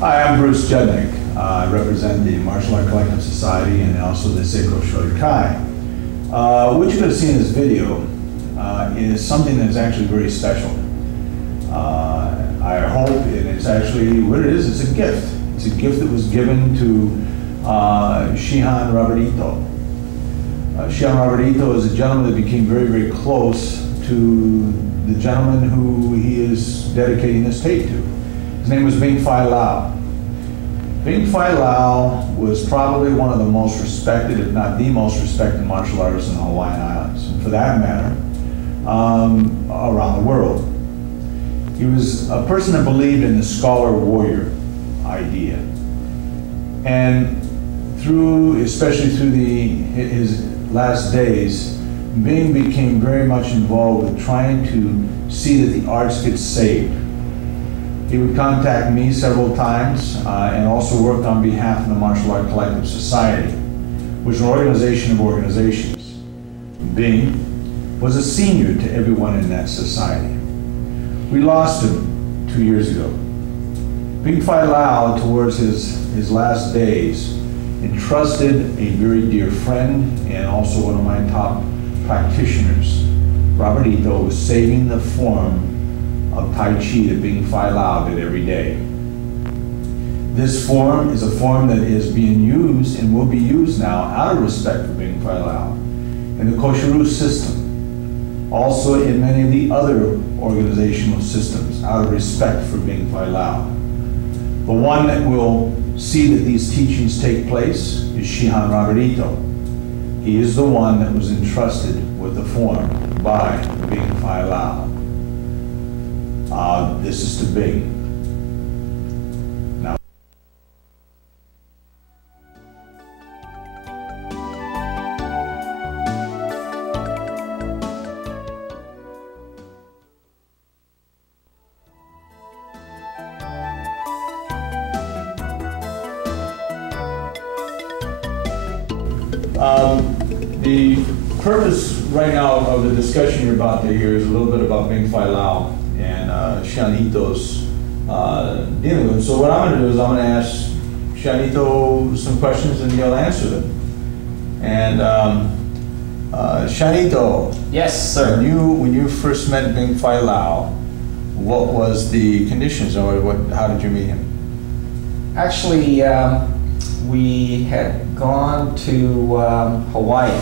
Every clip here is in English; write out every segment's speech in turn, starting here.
Hi, I'm Bruce Judnick. I represent the Martial Art Collective Society and also the Seiko Shotokai. What you're going to see in this video is something that's actually very special. I hope, and it's actually what it is, it's a gift. It's a gift that was given to Shihan Robert Ito. Shihan Robert Ito is a gentleman that became very, very close to the gentleman who he is dedicating this tape to. His name was Bing Phai Lau. Bing Phai Lau was probably one of the most respected, if not the most respected martial artists in the Hawaiian Islands, and for that matter, around the world. He was a person that believed in the scholar-warrior idea. And especially through his last days, Bing became very much involved with trying to see that the arts get saved. He would contact me several times and also worked on behalf of the Martial Art Collective Society, which is an organization of organizations. Bing was a senior to everyone in that society. We lost him 2 years ago. Bing Phai Lau, towards his last days, entrusted a very dear friend and also one of my top practitioners, Robert Ito, with saving the form of Tai Chi that Bing Phai Lau did every day. This form is a form that is being used and will be used now out of respect for Bing Phai Lau in the Koshiru system, also in many of the other organizational systems out of respect for Bing Phai Lau. The one that will see that these teachings take place is Shihan Robert Ito. He is the one that was entrusted with the form by Bing Phai Lau. This is to Bing. Now, the purpose right now of the discussion you're about to hear is a little bit about Bing Phai Lau and Shihan Ito's dealing with. So what I'm going to do is I'm going to ask Shihan Ito some questions and he'll answer them. And Shihan Ito. Yes, sir. When you first met Bing Phai Lau, what was the conditions, or how did you meet him? Actually, we had gone to Hawaii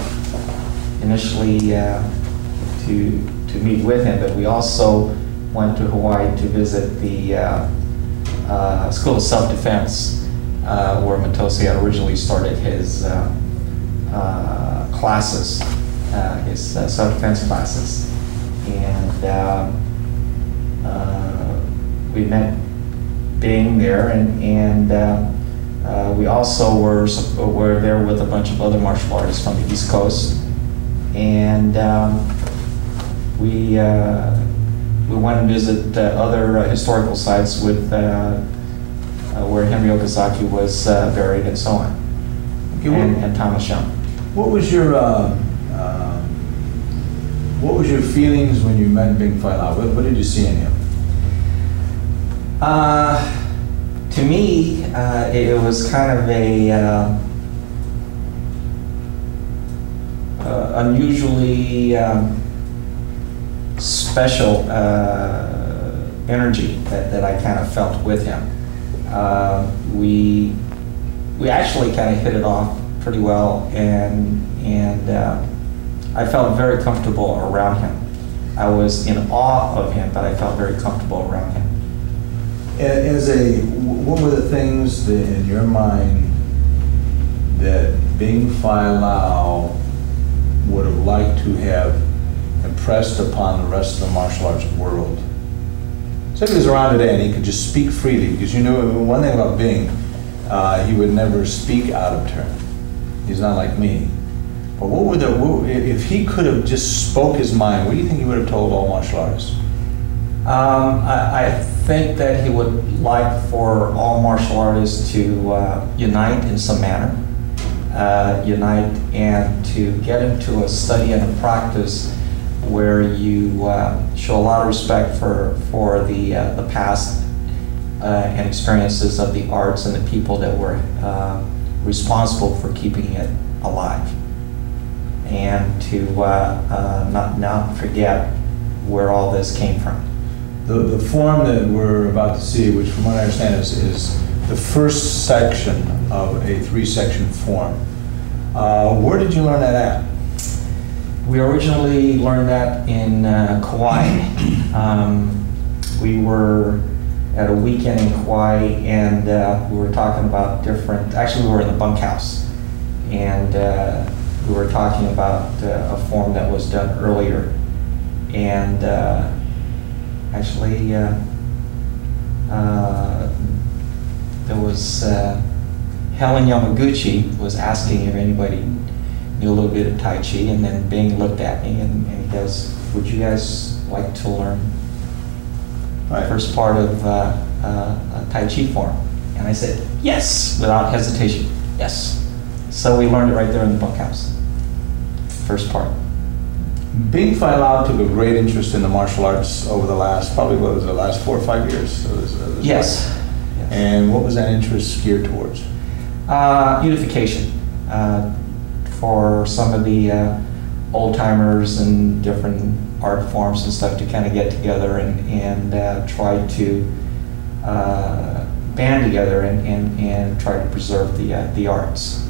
initially to meet with him, but we also went to Hawaii to visit the School of Self-Defense, where Matosi had originally started his classes, his self-defense classes. And we met Bing there, and we also were there with a bunch of other martial artists from the East Coast. And we went and visited other historical sites with where Henry Okazaki was buried and so on, Okay, and Thomas Young. What was your feelings when you met Bing Phai Lau? What did you see in him? To me, it was kind of a unusually special energy that I kind of felt with him. We actually kind of hit it off pretty well, and I felt very comfortable around him. I was in awe of him, but I felt very comfortable around him. What were the things that, in your mind, that Bing Phai Lau would have liked to have impressed upon the rest of the martial arts world? So if he was around today and he could just speak freely, because you know one thing about Bing, he would never speak out of turn. He's not like me. But if he could have just spoke his mind, what do you think he would have told all martial artists? I think that he would like for all martial artists to unite in some manner, unite and to get into a study and a practice where you show a lot of respect for the past and experiences of the arts and the people that were responsible for keeping it alive, and to not forget where all this came from. The form that we're about to see, which from what I understand is the first section of a 3-section form. Where did you learn that at? We originally learned that in Kauai. We were at a weekend in Kauai, and we were talking about actually we were in the bunkhouse, and we were talking about a form that was done earlier. And actually, there was Helen Yamaguchi was asking if anybody knew a little bit of Tai Chi, and then Bing looked at me and he goes, "Would you guys like to learn the first part of Tai Chi form?" And I said, "Yes," without hesitation, "Yes." So we learned it right there in the bunkhouse, first part. Bing Fai Lao took a great interest in the martial arts over the last, probably what was it, the last 4 or 5 years? So it was Yes. Yes. And what was that interest geared towards? Unification. For some of the old-timers and different art forms and stuff to kind of get together and try to band together and try to preserve the arts.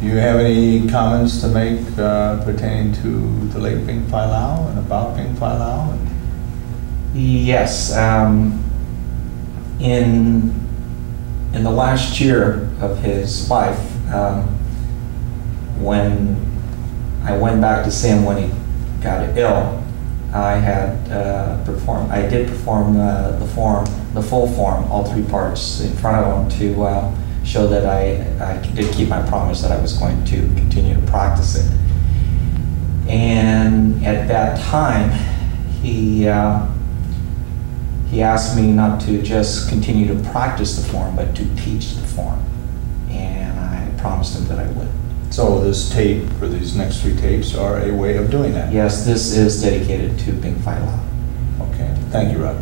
Do you have any comments to make pertaining to the late Bing Fai Lao and about Bing Fai Lao? Yes. In the last year of his life, when I went back to see him when he got ill, I did perform the full form, all 3 parts in front of him to show that I did keep my promise that I was going to continue to practice it. And at that time, he asked me not to just continue to practice the form, but to teach the form. And I promised him that I would. So this tape, or these next 3 tapes, are a way of doing that? Yes, this is dedicated to Bing Fai Lao. Okay, thank you, Rob.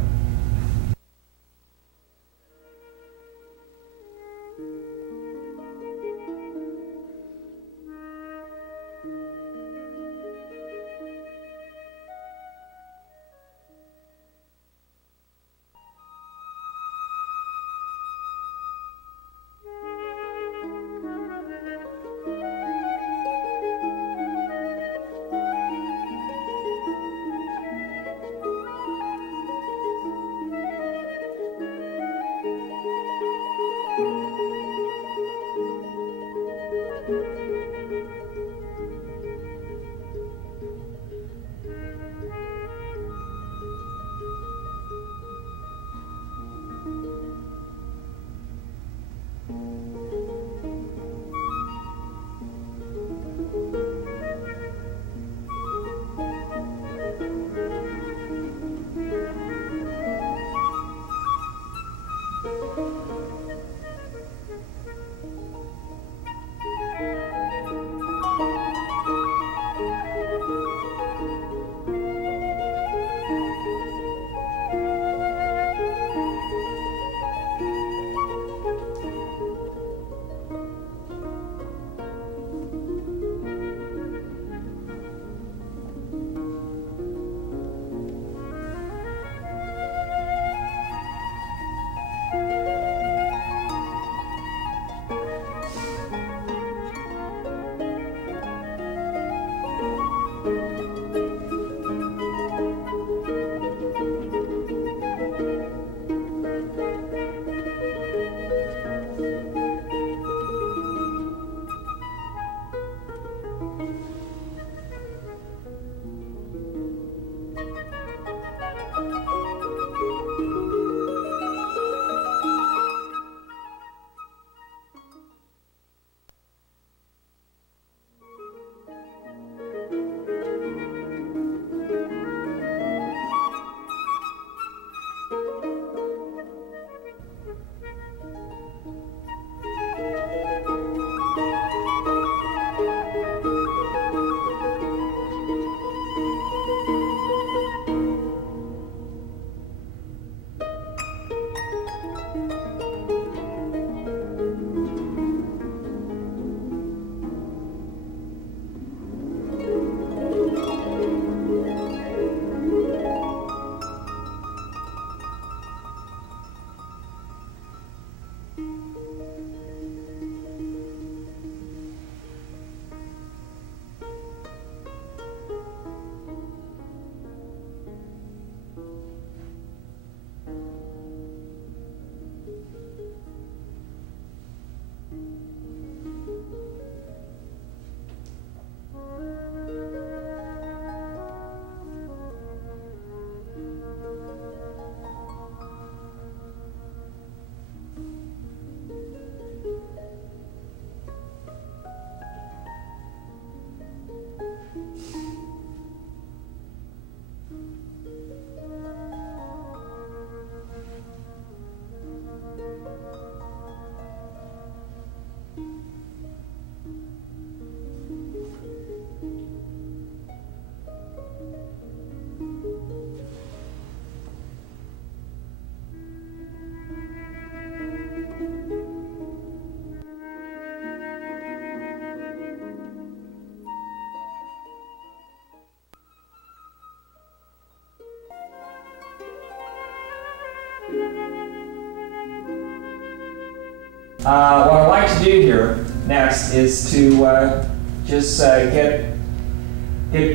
What I'd like to do here next is to just get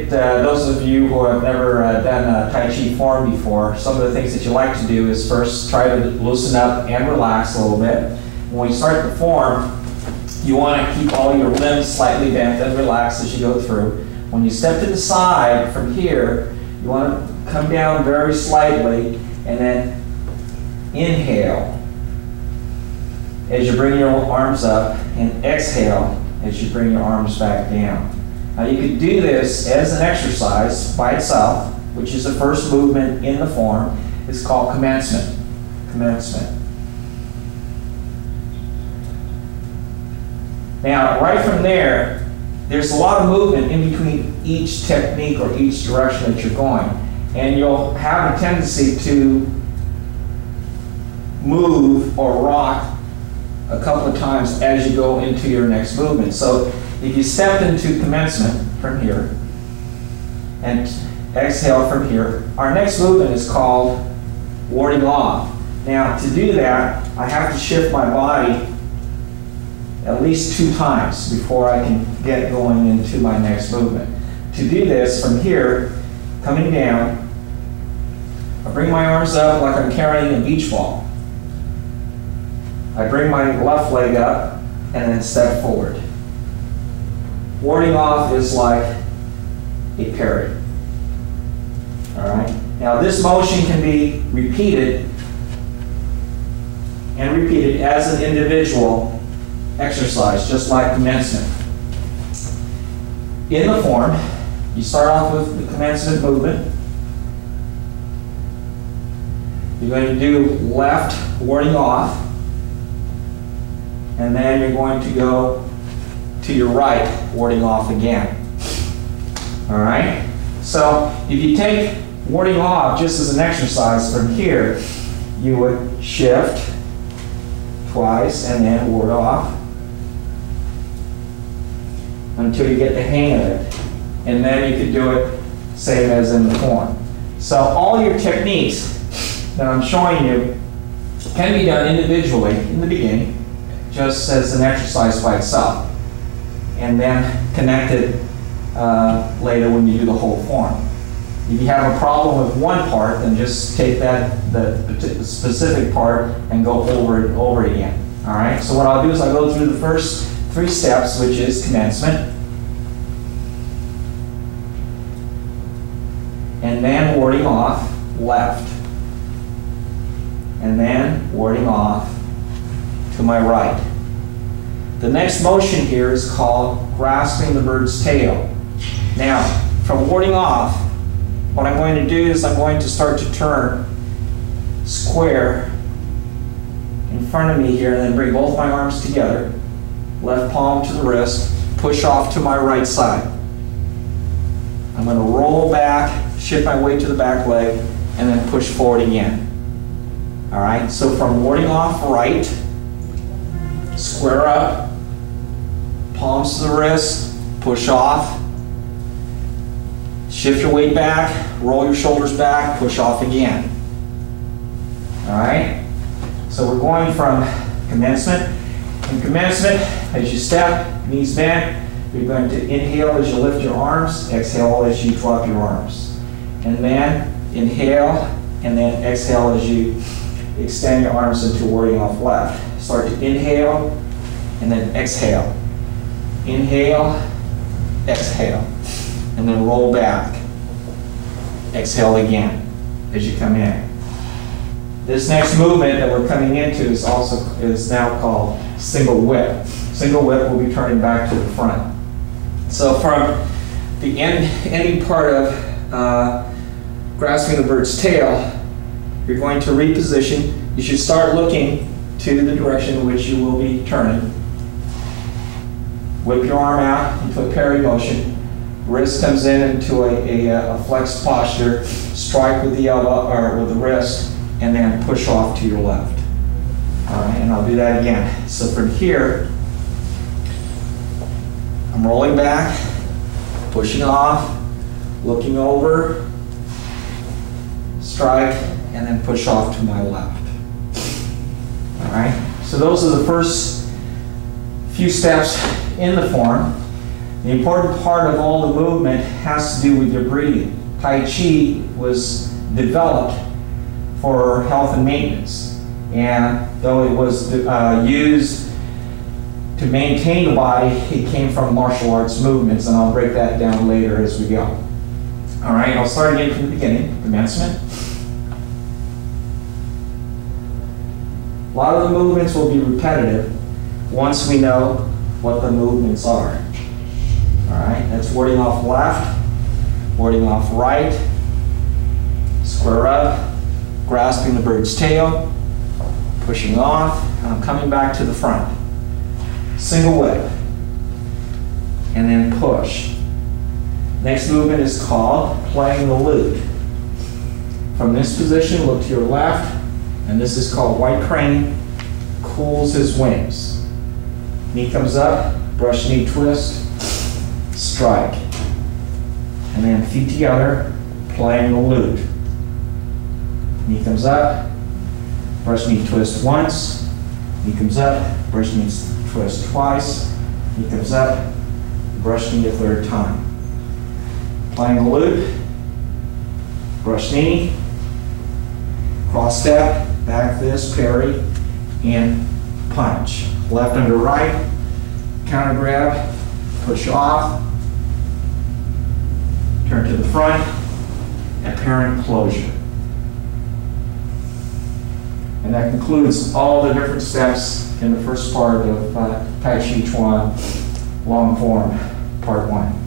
those of you who have never done a Tai Chi form before, some of the things that you like to do is first try to loosen up and relax a little bit. When you start the form, you want to keep all your limbs slightly bent and relaxed as you go through. When you step to the side from here, you want to come down very slightly and then inhale as you bring your arms up and exhale as you bring your arms back down. Now you could do this as an exercise by itself, which is the first movement in the form. It's called commencement. Commencement. Now, right from there, there's a lot of movement in between each technique or each direction that you're going. And you'll have a tendency to move or rock a couple of times as you go into your next movement. So if you step into commencement from here and exhale from here, our next movement is called warding off. Now, to do that, I have to shift my body at least 2 times before I can get going into my next movement. To do this from here, coming down, I bring my arms up like I'm carrying a beach ball. I bring my left leg up and then step forward. Warding off is like a parry. All right? Now this motion can be repeated and repeated as an individual exercise, just like commencement. In the form, you start off with the commencement movement. You're going to do left warding off, and then you're going to go to your right warding off again. All right? So if you take warding off just as an exercise from here, you would shift twice and then ward off until you get the hang of it. And then you could do it same as in the form. So all your techniques that I'm showing you can be done individually in the beginning, just as an exercise by itself, and then connected later when you do the whole form. If you have a problem with one part, then just take the specific part and go over it over again. All right. So what I'll do is I'll go through the first 3 steps, which is commencement, and then warding off left, and then warding off to my right. The next motion here is called grasping the bird's tail. Now, from warding off, what I'm going to do is I'm going to start to turn square in front of me here and then bring both my arms together, left palm to the wrist, push off to my right side. I'm going to roll back, shift my weight to the back leg, and then push forward again. All right, so from warding off right, square up, palms to the wrist, push off, shift your weight back, roll your shoulders back, push off again. All right, so we're going from commencement. In commencement, as you step, knees bent, you're going to inhale as you lift your arms, exhale as you drop your arms. And then inhale, and then exhale as you extend your arms into warding off left. Start to inhale, and then exhale. Inhale, exhale, and then roll back. Exhale again as you come in. This next movement that we're coming into is now called single whip. Single whip will be turning back to the front. So from the ending part of grasping the bird's tail, you're going to reposition. You should start looking to the direction in which you will be turning. Whip your arm out into a parry motion. Wrist comes in into a flexed posture. Strike with the elbow or with the wrist, and then push off to your left. All right, and I'll do that again. So from here, I'm rolling back, pushing off, looking over, strike, and then push off to my left. All right, so So those are the first few steps in the form. The important part of all the movement has to do with your breathing. Tai Chi was developed for health and maintenance. And though it was used to maintain the body, it came from martial arts movements, and I'll break that down later as we go. All right, I'll start again from the beginning, commencement. A lot of the movements will be repetitive once we know what the movements are. All right, that's warding off left, warding off right, square up, grasping the bird's tail, pushing off, and I'm coming back to the front. Single whip, and then push. Next movement is called playing the lute. From this position, look to your left, and this is called white crane, cools his wings. Knee comes up, brush knee twist, strike. And then feet together, playing the lute. Knee comes up, brush knee twist once, knee comes up, brush knee twist twice, knee comes up, brush knee a third time. Playing the lute, brush knee, cross step, back fist, parry, and punch. Left under right, counter grab, push off, turn to the front, apparent closure. And that concludes all the different steps in the first part of Tai Chi Chuan long form, part 1.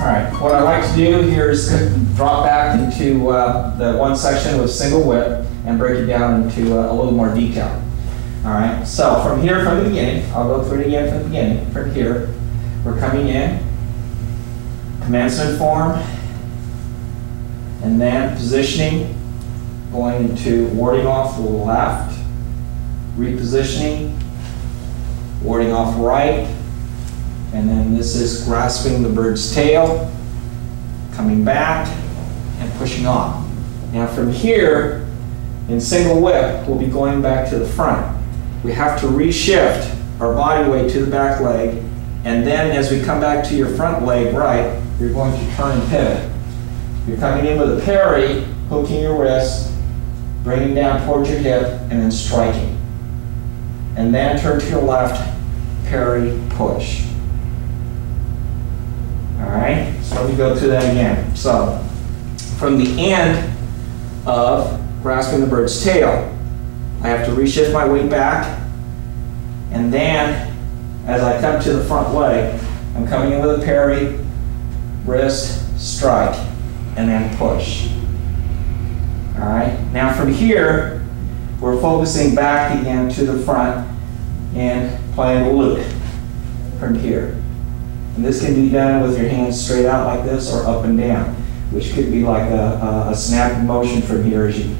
All right, what I like to do here is drop back into the one section with single whip and break it down into a little more detail. All right, so from here, from the beginning, I'll go through it again from the beginning. From here, we're coming in, commencement form, and then positioning, going into warding off left, repositioning, warding off right, and then this is grasping the bird's tail, coming back, and pushing off. Now from here, in single whip, we'll be going back to the front. We have to reshift our body weight to the back leg, and then as we come back to your front leg right, you're going to turn and pivot. You're coming in with a parry, hooking your wrist, bringing down towards your hip, and then striking. And then turn to your left, parry, push. All right, so let me go through that again. So from the end of grasping the bird's tail, I have to reshift my weight back, and then as I come to the front leg, I'm coming in with a parry, wrist, strike, and then push. All right, now from here, we're focusing back again to the front and playing a loop from here. And this can be done with your hands straight out like this or up and down, which could be like a snap motion from here as you,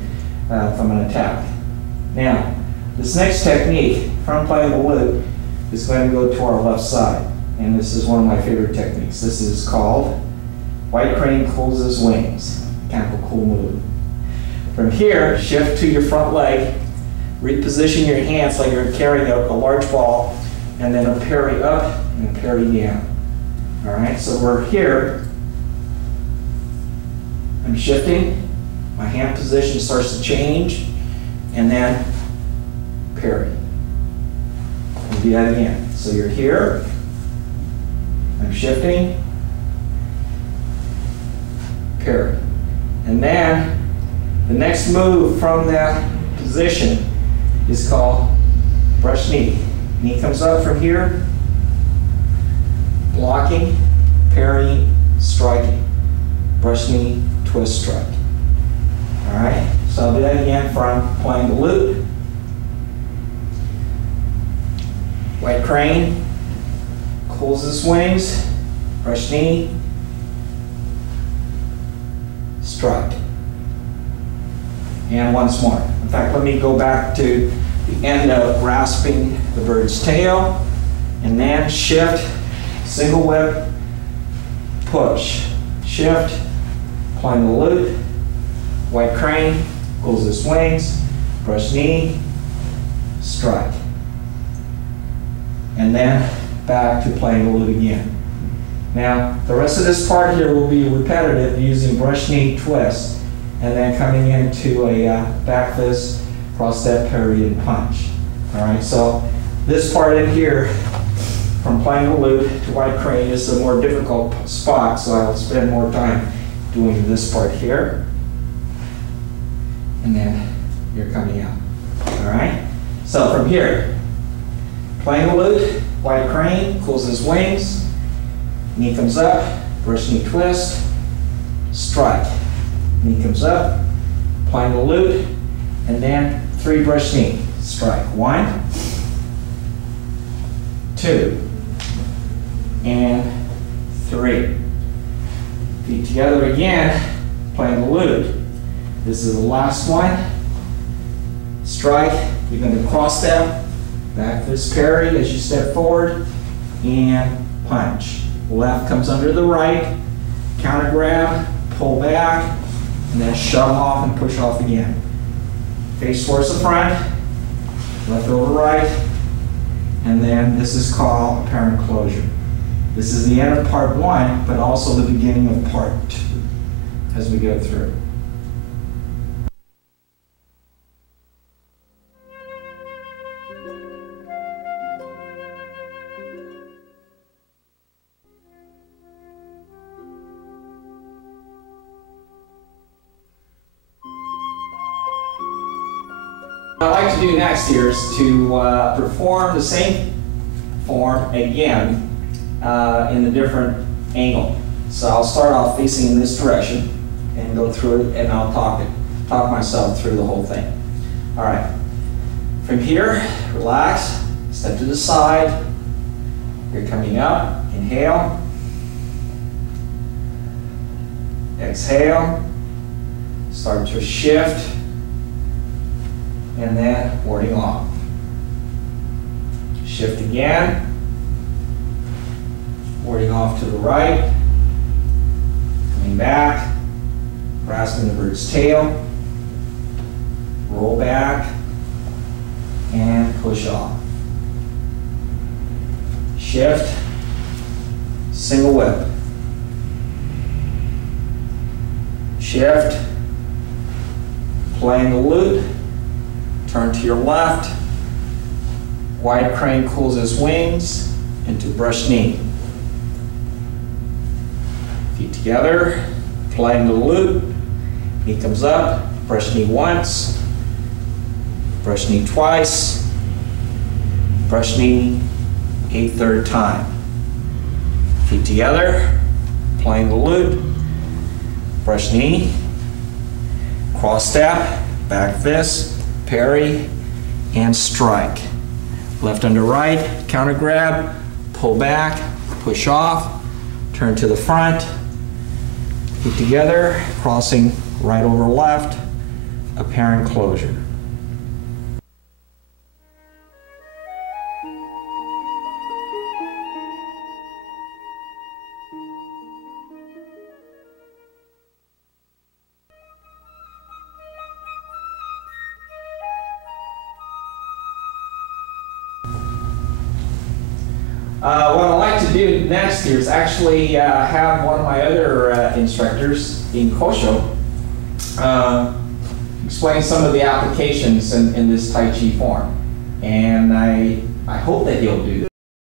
from an attack. Now, this next technique from playing the loop is going to go to our left side. And this is one of my favorite techniques. This is called White Crane Closes His Wings. Kind of a cool move. From here, shift to your front leg, reposition your hands like you're carrying a large ball, and then a parry up and a parry down. All right, so we're here. I'm shifting. My hand position starts to change, and then parry. And do that again. So you're here. I'm shifting. Parry. And then the next move from that position is called brush knee. Knee comes up from here. Blocking, parrying, striking. Brush knee, twist, strike. All right, so I'll do that again from playing the loop. White crane, closes his wings, brush knee, strike. And once more. In fact, let me go back to the end of grasping the bird's tail, and then shift, single whip, push, shift, playing the loop, white crane, closes his wings, brush knee, strike. And then back to playing the loop again. Now, the rest of this part here will be repetitive using brush knee, twist, and then coming into a back fist, cross step, parry, and punch. All right, so this part in here, from playing the loop to white crane, is a more difficult spot, so I'll spend more time doing this part here. And then you're coming out. All right, so from here, playing the loop, white crane, closes his wings, knee comes up, brush knee twist, strike. Knee comes up, playing the loop, and then 3 brush knee, strike. 1, 2, and 3. Feet together again, playing the loop. This is the last one. Strike, you're going to cross step, back fist parry as you step forward, and punch. Left comes under the right, counter grab, pull back, and then shove off and push off again. Face towards the front, left over right, and then this is called apparent closure. This is the end of part 1, but also the beginning of part 2 as we go through. What I'd like to do next here is to perform the same form again in a different angle. So I'll start off facing in this direction and go through it, and I'll talk myself through the whole thing. All right. From here, relax, step to the side. You're coming up. Inhale. Exhale. Start to shift. And then warding off. Shift again. Warding off to the right. Coming back. Grasping the bird's tail. Roll back. And push off. Shift. Single whip. Shift. Playing the loop. Turn to your left, Wide crane cools his wings into brush knee. Feet together, applying the loop. Knee comes up, brush knee once, brush knee twice, brush knee a third time. Feet together, applying the loop, brush knee, cross step, back fist, parry, and strike. Left under right, counter grab, pull back, push off, turn to the front, feet together, crossing right over left, apparent closure. What I'd like to do next here is actually have one of my other instructors, Dean Kosho, explain some of the applications in this Tai Chi form. And I hope that he'll do